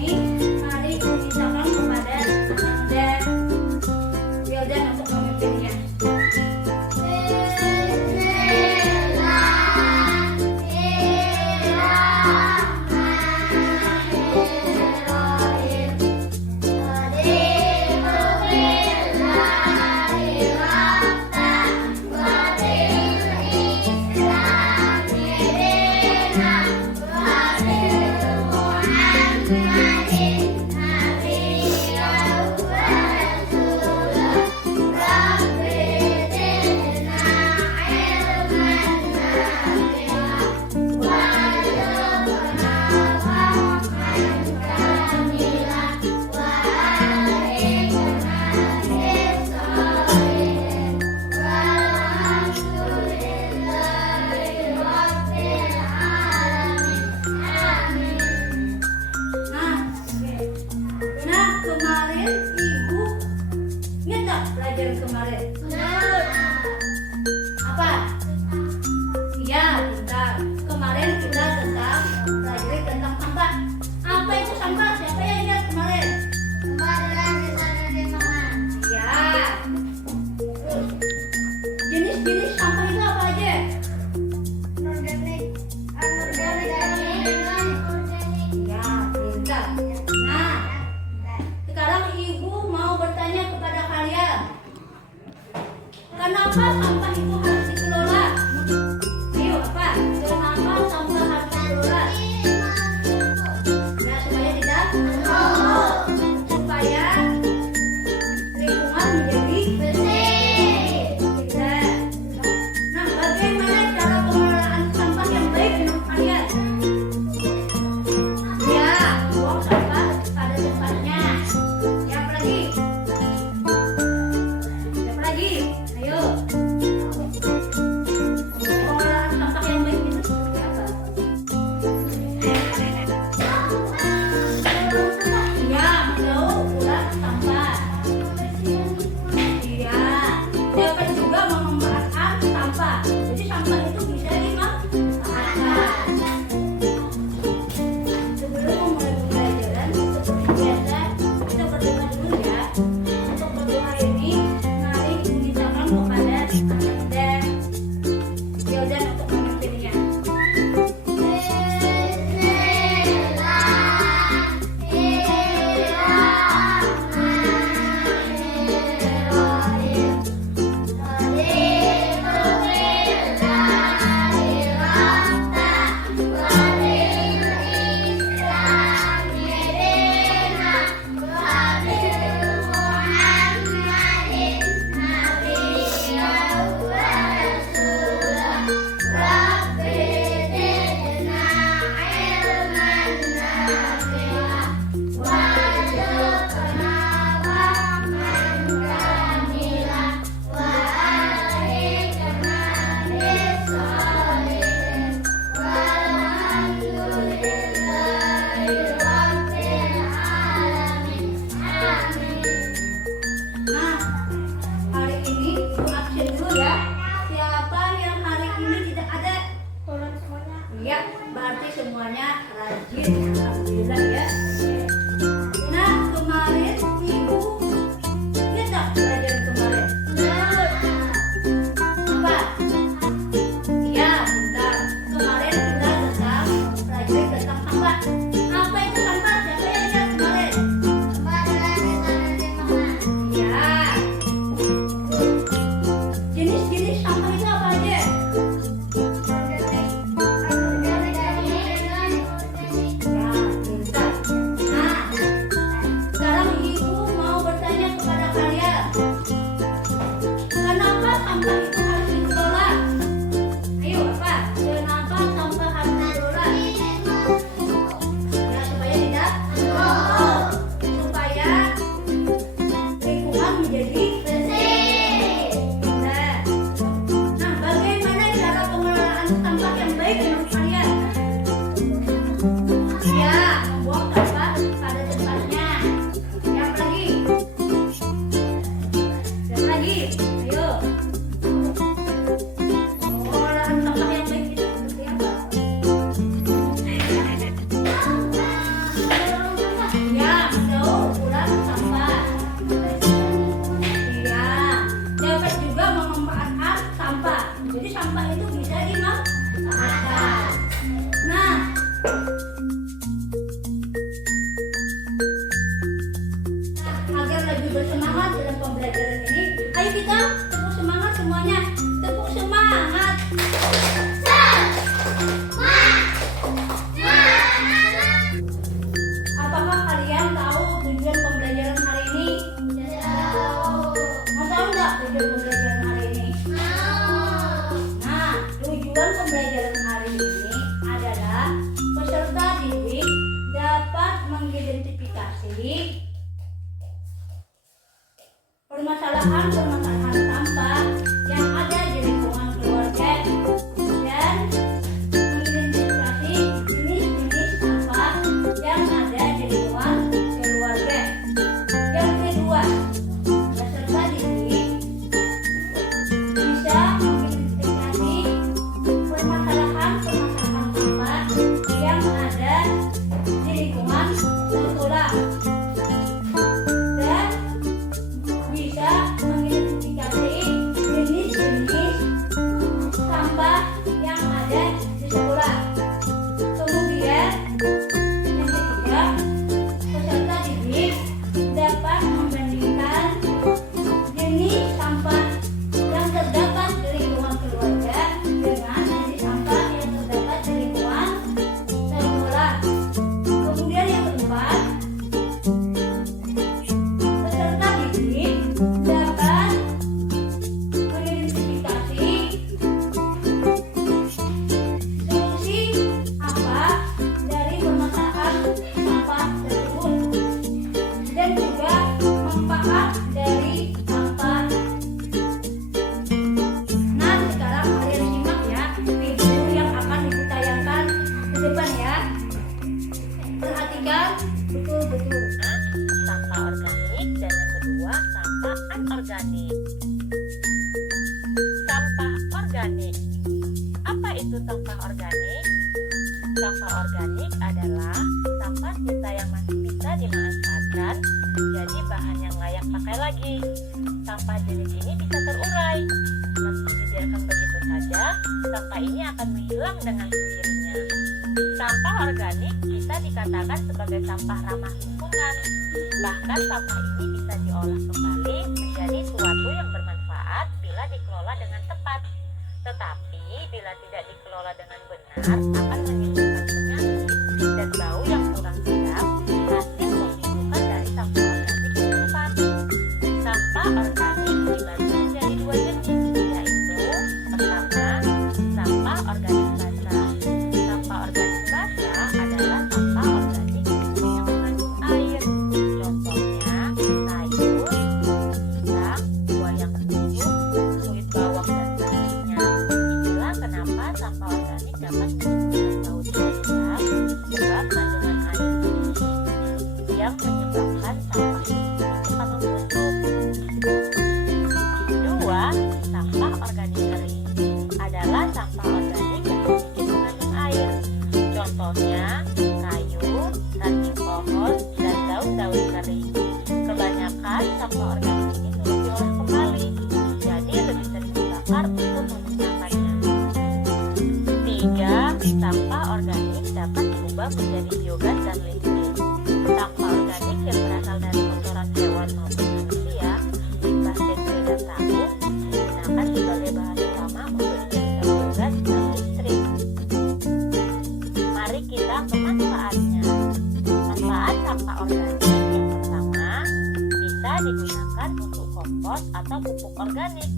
ini, mari kita kepada Anda Wildan untuk memimpinnya. Pelajaran kemarin apa? Iya, pintar. Kemarin kita pelajari tentang sampah. Apa itu sampah? Siapa yang ingat kemarin? Sampah adalah sisa dari lingkungan. Ya. Terus jenis-jenis sampah itu apa aja? Organik, anorganik, organik. Ya, pintar. Nah, sekarang ibu mau bertanya kepada kalian. Kenapa sampah itu harus dikelola? Ayo, apa? Kenapa sampah harus dikelola? Nah, supaya tidak supaya lingkungan menjadi Bersih. tidak. Nah, bagaimana cara pengelolaan sampah yang baik menurut kalian? Ya, buang sampah pada tempatnya. Yang lagi? Siapa lagi? Ayo. Pengelolaan sampah yang baik itu seperti apa? Iya, menjauh ular sampah. Iya, dapat juga memanfaatkan sampah. Jadi sampah itu bisa dimanfaatkan. Sebelum memulai pembelajaran, seperti biasa, kita berdoa dulu ya. Untuk berdoa ini, mari kita kepada Anda Wildan untuk memimpinnya. kita tepuk semangat semuanya. Tepuk semangat. Apakah kalian tahu tujuan pembelajaran hari ini? Mau tahu nggak tujuan pembelajaran hari ini? Nah, tujuan pembelajaran hari ini adalah peserta didik dapat mengidentifikasi permasalahan-permasalahan sampah yang ada di lingkungan keluarga dan mengidentifikasi jenis-jenis sampah yang ada di lingkungan keluarga. Yang kedua, peserta didik bisa mengidentifikasi permasalahan-permasalahan sampah yang ada di lingkungan sekolah dan bisa mengidentifikasi jenis-jenis sampah yang ada di sekolah. Kemudian yang ketiga, peserta didik dapat membandingkan jenis sampah yang terdapat di lingkungan keluarga dengan jenis sampah yang terdapat di lingkungan sekolah. Kemudian yang keempat, peserta didik dapat mengidentifikasi solusi apa dari permasalahan sampah tersebut dan juga manfaat dari sampah. Nah, sekarang kalian simak ya video yang akan ditayangkan ke depan ya. Perhatikan betul-betul. Sampah organik dan yang kedua sampah anorganik. Sampah organik. Apa itu sampah organik? Sampah organik adalah sampah sisa yang masih bisa dimanfaatkan menjadi bahan yang layak pakai lagi. Sampah jenis ini bisa terurai. Meski dibiarkan begitu saja, sampah ini akan menghilang dengan sendirinya. Sampah organik bisa dikatakan sebagai sampah ramah lingkungan. Bahkan sampah ini bisa diolah kembali menjadi suatu yang bermanfaat bila dikelola dengan tepat. Tetapi bila tidak dikelola dengan benar akan menimbulkan penyakit dan bau yang kurang sedap hasil pembusukan dari sampah organik ke depan. Sampah organik dibagi menjadi dua jenis, yaitu pertama, sampah organik basah. Sampah organik basah adalah sampah organik yang mengandung air. Contohnya sayur, pisang, buah yang busuk, kulit bawang dan lainnya. Inilah kenapa sampah organik dapat menimbulkan bau tidak sedap sebab kandungan air tinggi yang menyebabkan sampah ini cepat membusuk. Dua, sampah organik kering adalah sampah organik yang sedikit mengandung air. Contohnya sayur, ranting pohon, dan daun-daun kering. Kebanyakan sampah organik ini turut diolah kembali, jadi lebih sering dibakar untuk memusnahkannya. Tiga, sampah organik dapat diubah menjadi biogas dan listrik. Sampah organik yang berasal dari kotoran hewan maupun manusia, limbah tempe dan tahu, digunakan sebagai bahan utama untuk dijadikan biogas dan listrik. Mari kita ke manfaatnya. Manfaat sampah organik yang pertama, bisa digunakan untuk kompos atau pupuk organik.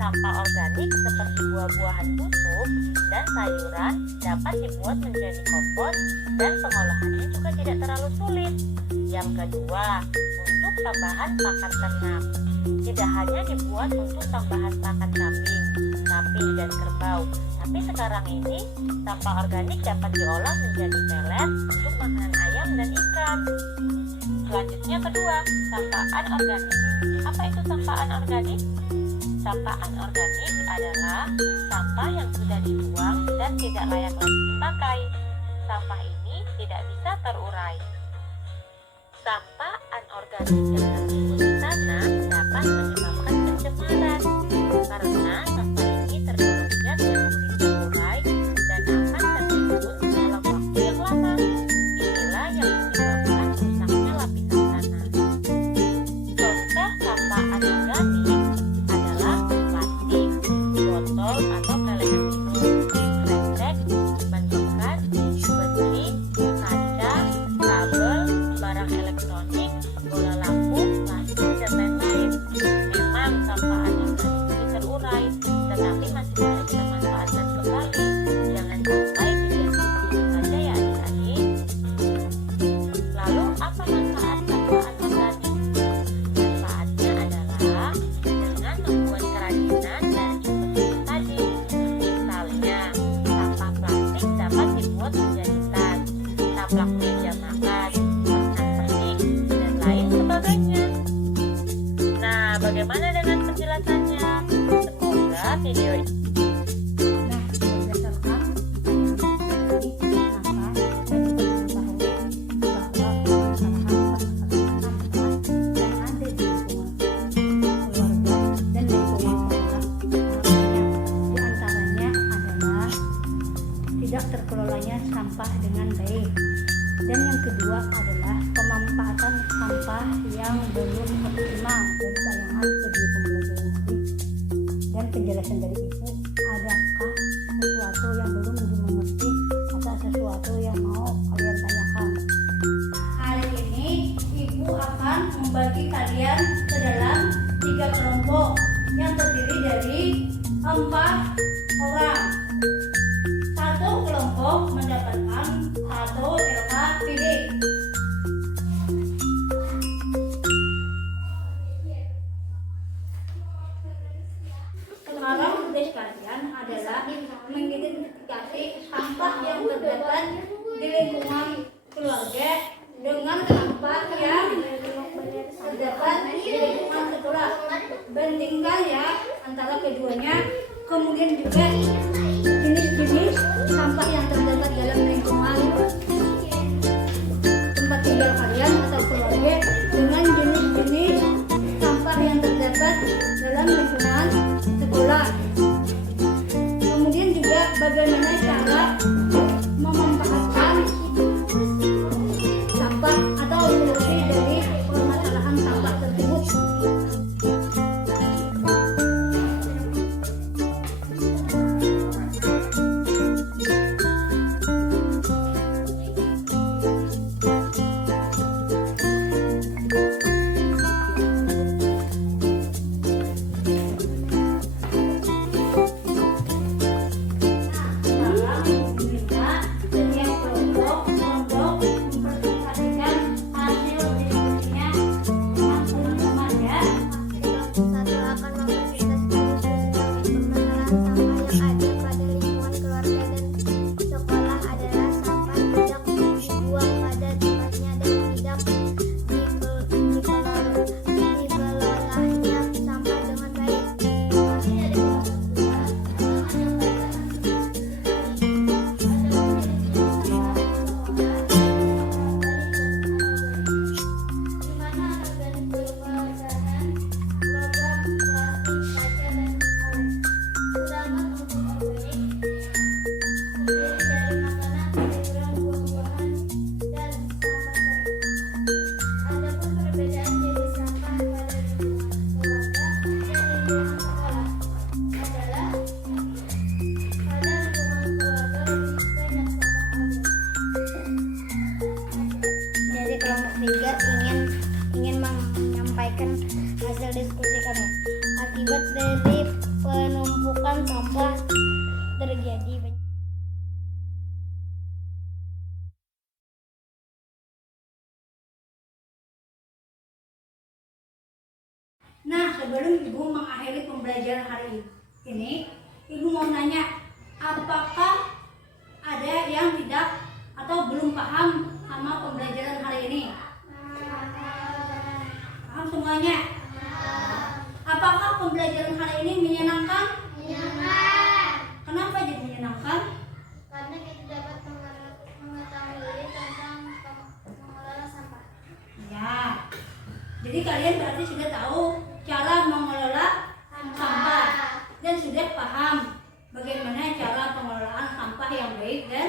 Sampah organik seperti buah-buahan busuk dan sayuran dapat dibuat menjadi kompos dan pengolahannya juga tidak terlalu sulit. Yang kedua, untuk tambahan pakan ternak. Tidak hanya dibuat untuk tambahan pakan kambing, sapi, dan kerbau, tapi sekarang ini sampah organik dapat diolah menjadi pelet untuk makanan ayam dan ikan. Selanjutnya kedua, sampah anorganik. Apa itu sampah anorganik? Sampah anorganik adalah sampah yang sudah dibuang dan tidak layak lagi dipakai. Sampah ini tidak bisa terurai. Sampah anorganik yang tertimbun di tanah dapat menyebabkan pencemaran karena sampah ini tergolong zat yang sulit terurai dan akan tertimbun dalam waktu yang lama. Inilah yang menyebabkan rusaknya lapisan tanah. Contoh sampah anorganik adalah apa manfaat sampah anorganik? Manfaatnya adalah dengan membuat kerajinan dari sumber tadi. Misalnya, sampah plastik dapat dibuat menjadi tas, taplak meja makan, pernak-pernik, dan lain sebagainya. Nah, bagaimana dengan penjelasannya? Semoga video ini Nah, berdasarkan ini, kenapa saya mengetahui bahwa permasalahan yang ada di lingkungan keluarga dan lingkungan sekolah di antaranya adalah tidak terkelolanya sampah dengan baik, dan yang kedua adalah pemanfaatan sampah yang belum optimal. Dari tayangan video pembelajaran tadi dan penjelasan dari ibu, adakah sesuatu yang belum dimengerti atau sesuatu yang mau kalian tanyakan? Hari ini ibu akan membagi kalian ke dalam 3 kelompok yang terdiri dari 4 orang. Satu kelompok mendapatkan 1 LKPD. Sekarang tugas kalian adalah mengidentifikasi sampah yang terdapat di lingkungan keluarga dengan sampah yang terdapat di lingkungan sekolah. Bandingkan ya antara keduanya, kemudian juga jenis-jenis sampah yang terdapat dalam lingkungan tempat tinggal kalian atau keluarga dengan jenis-jenis sampah yang terdapat dalam lingkungan sekolah. Kemudian juga bagaimana cara memanfaatkan sampah atau solusi dari permasalahan sampah tersebut. Hasil diskusi kami. Akibat dari penumpukan sampah terjadi Nah, sebelum ibu mengakhiri pembelajaran hari ini, ibu mau nanya, apakah ada yang tidak atau belum paham sama pembelajaran hari ini? Paham semuanya? Apakah pembelajaran hari ini menyenangkan? Menyenangkan. Kenapa jadi menyenangkan? Karena kita dapat mengetahui tentang mengelola sampah. Ya. Jadi kalian berarti sudah tahu cara mengelola sampah dan sudah paham bagaimana cara pengelolaan sampah yang baik dan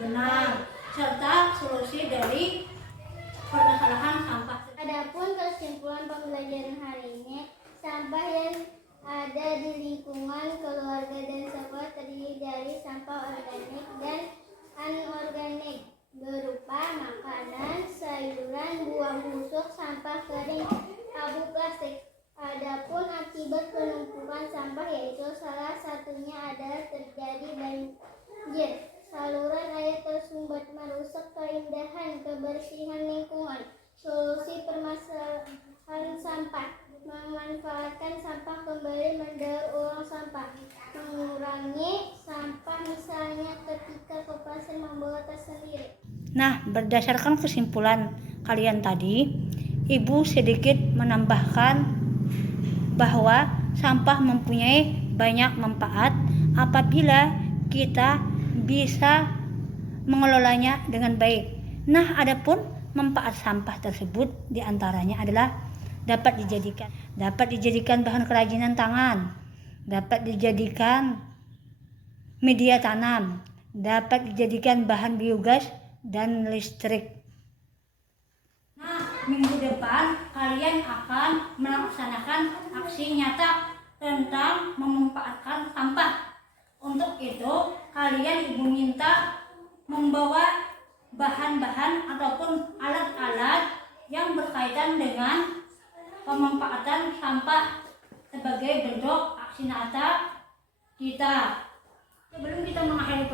benar serta solusi dari permasalahan sampah. Adapun kesimpulan pembelajaran hari ini, sampah yang ada di lingkungan keluarga dan sekolah terdiri dari sampah organik dan anorganik berupa makanan, sayuran, buah busuk, sampah kering, abu plastik. Adapun akibat penumpukan sampah yaitu salah satunya adalah terjadi banjir, saluran air tersumbat, merusak keindahan kebersihan lingkungan, Nah, berdasarkan kesimpulan kalian tadi, Ibu sedikit menambahkan bahwa sampah mempunyai banyak manfaat apabila kita bisa mengelolanya dengan baik. Nah, adapun manfaat sampah tersebut diantaranya adalah dapat dijadikan bahan kerajinan tangan, dapat dijadikan media tanam, dapat dijadikan bahan biogas dan listrik. Nah, minggu depan kalian akan melaksanakan aksi nyata tentang memanfaatkan sampah. Untuk itu, kalian Ibu minta membawa bahan-bahan ataupun alat-alat yang berkaitan dengan pemanfaatan sampah sebagai bentuk aksi nyata kita. Sebelum kita mengakhiri